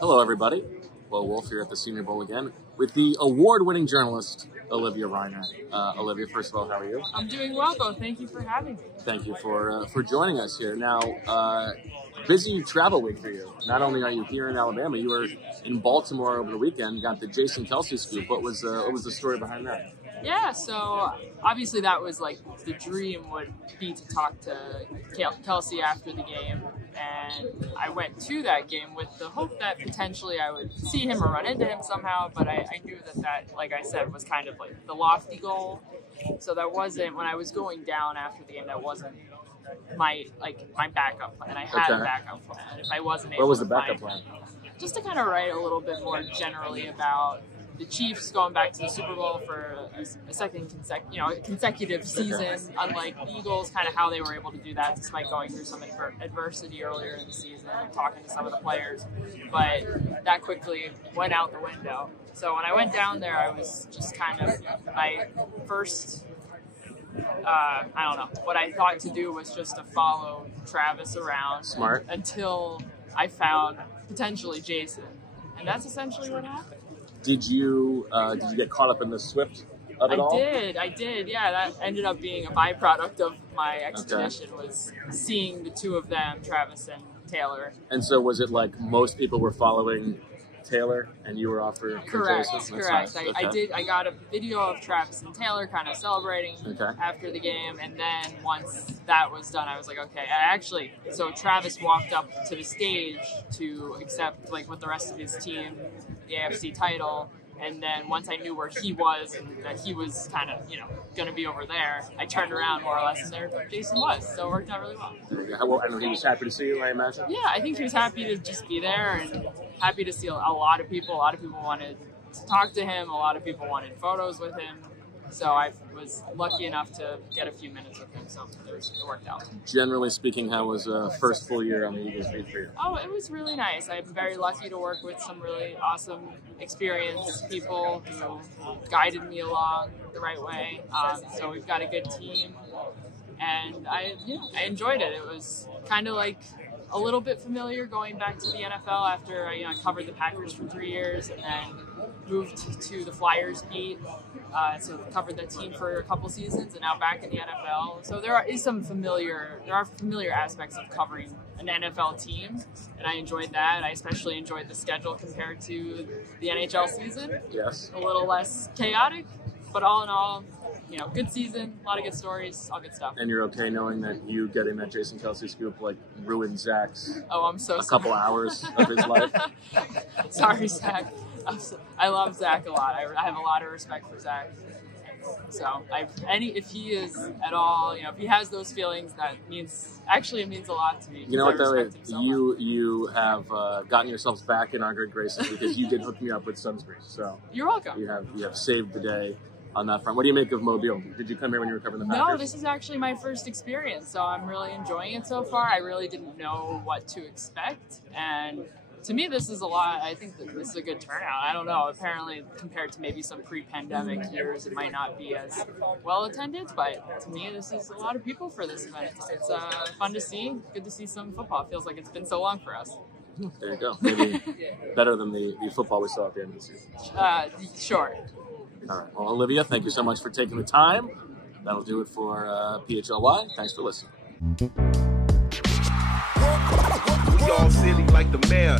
Hello, everybody. Well, Wulf here at the Senior Bowl again with the award-winning journalist, Olivia Reiner. Olivia, first of all, how are you? I'm doing well, though. Thank you for having me. Thank you for joining us here. Now, busy travel week for you. Not only are you here in Alabama, you were in Baltimore over the weekend. You got the Jason Kelce scoop. What was the story behind that? Yeah, so obviously that was like the dream would be to talk to Kelce after the game. And I went to that game with the hope that potentially I would see him or run into him somehow. But I knew that, like I said, was kind of like the lofty goal. So that wasn't, when I was going down after the game, that wasn't my backup plan. I had a backup plan. If I wasn't able What was to the backup find, plan? just to kind of write a little bit more generally about the Chiefs going back to the Super Bowl for a second consecutive season, unlike the Eagles, kind of how they were able to do that despite going through some adversity earlier in the season and talking to some of the players. But that quickly went out the window. So when I went down there, I was just kind of, my first, I don't know, what I thought to do was just to follow Travis around. Smart. Until I found potentially Jason. And that's essentially what happened. Did you get caught up in the Swift of it all? I did. Yeah, that ended up being a byproduct of my expedition, was seeing the two of them, Travis and Taylor. And so was it like most people were following Taylor and you were off for Correct. Jason? Correct. Nice. I got a video of Travis and Taylor kind of celebrating after the game, and then once that was done, I was like, okay. So Travis walked up to the stage to accept, like, with the rest of his team, the AFC title, and then once I knew where he was and that he was kind of, going to be over there, I turned around more or less, and there Jason was. So it worked out really well. Well, I know he was happy to see you, I imagine. Yeah, I think he was happy to just be there and happy to see a lot of people. A lot of people wanted to talk to him. A lot of people wanted photos with him. So I was lucky enough to get a few minutes with him, so it worked out. Generally speaking, how was first full year on the Eagles beat for you? Oh, it was really nice. I'm very lucky to work with some really awesome, experienced people who guided me along the right way. So we've got a good team, and I enjoyed it. It was kind of like a little bit familiar going back to the NFL after I covered the Packers for 3 years and then moved to the Flyers beat. So covered that team for a couple seasons and now back in the NFL. So there are familiar aspects of covering an NFL team, and I enjoyed that. I especially enjoyed the schedule compared to the NHL season. Yes. A little less chaotic, but all in all, good season, a lot of good stories, all good stuff. And you're okay knowing that you getting that Jason Kelce scoop ruined Zach's I'm so couple hours of his life? Sorry, Zach. I love Zach a lot. I have a lot of respect for Zach. So if he is at all, if he has those feelings, it means a lot to me. You know what, though? You have gotten yourselves back in our good graces because you did hook me up with sunscreen. So you're welcome. You have saved the day on that front. What do you make of Mobile? Did you come here when you were covering the Packers? No, this is actually my first experience, so I'm really enjoying it so far. I really didn't know what to expect, and to me, this is a lot. I think that this is a good turnout. I don't know. Apparently, compared to maybe some pre-pandemic years, it might not be as well attended, but to me, this is a lot of people for this event. It's fun to see. Good to see some football. It feels like it's been so long for us. There you go. Maybe better than the football we saw at the end of the season. Sure. All right. Well, Olivia, thank you so much for taking the time. That'll do it for PHLY. Thanks for listening. We all silly like the mayor.